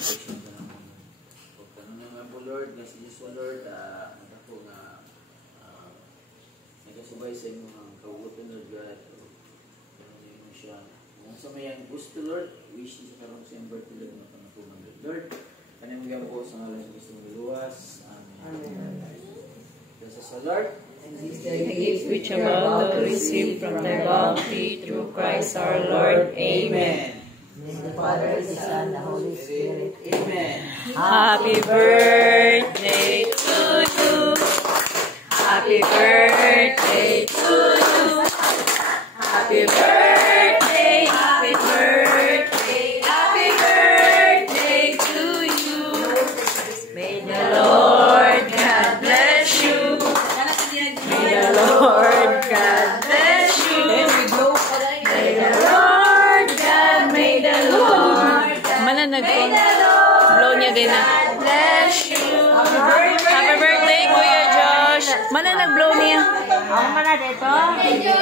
protection ka naman. Pagtanong naman po Lord, kasi usual Lord, ako nga nagkasubay sa inyo mga kabuto Lord God. Tanong mo siya. Kung sa may ang gusto Lord, wish sa karong sa yung birthday Lord, mapanatungan Lord. Kanyang mga po sa ngalan sa gusto mong luwas. Amen. Bless us, Lord. And these are the gifts which are about to receive from thy bounty through Christ our Lord. Amen. In the Father, the Son, the Holy Spirit. Amen. Happy birthday to you. Happy birthday to you. Happy birthday, happy birthday, happy birthday to you. May the Lord God bless you. May the Lord God bless you. May the Lord God, may the Lord God, may the Lord God bless you. Happy birthday, Kuya Josh. Mana nag-blow niya? Ako man na dito.